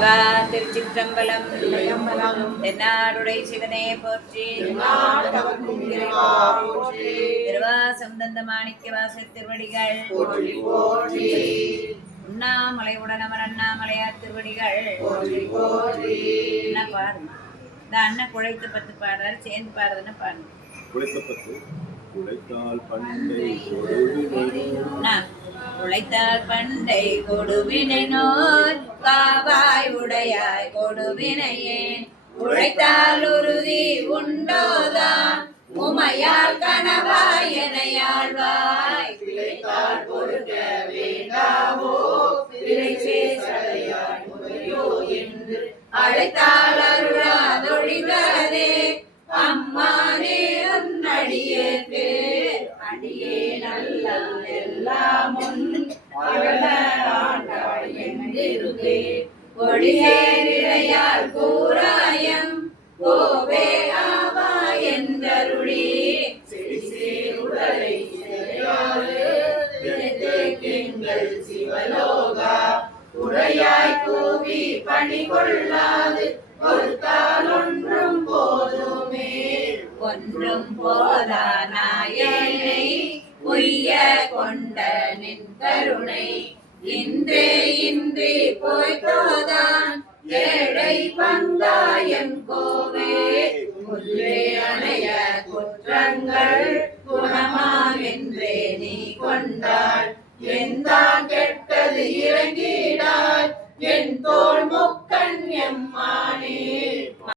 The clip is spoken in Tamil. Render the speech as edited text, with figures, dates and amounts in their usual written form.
சிவா திருச்சிற்றம்பலம். தென்னாடுடை சிவனே போற்றி. திருவாசந்தந்த மாணிக்க வாச திருவடிகள் உண்ணாமலை உடனமர் அண்ணாமலையார் திருவடிகள். பாருங்க, இந்த அண்ணன் குழைத்த பத்து பாடுறாரு, சேர்ந்து பாடுறதுன்னு பாருங்க. உழைத்தால் பண்டை கொடுவினை நோய் காவாய் உடையாய் கொடுவினையேன் உழைத்தால் உறுதி உண்டோதான் உமையால் கனவாய் எனையாழ்வாய் பிழைத்தால் பொறுக்க வேண்டாவோ பிழை சேசடையாய் முறையோ என்று அழைத்தால் அருளாதொழிதே அம்மானே உன்னடியேற்கு அடியே நல்ல எல்லாம் என்றிருக்கே ஒளியேறிழையால் கூறாயம் கோவே ஆவா என்றருளி உடலை எங்கள் சிவலோகா உடையாய் கூவி பணி கொள்ளாது பொறுத்தால் ஒன்றும் போதுமே ஒன்றும் போதா நாயனை உய்ய கொண்ட நின் கருணை இன்றே இன்றி போய்தோதான் ஏழை பங்காயம் கோவே உள்ளே அணைய குற்றங்கள் குணமாமென்றே நீ கொண்டாள் எந்தான் கெட்டது இறங்கிடாய் என் தோள் முக்கண் எம்மா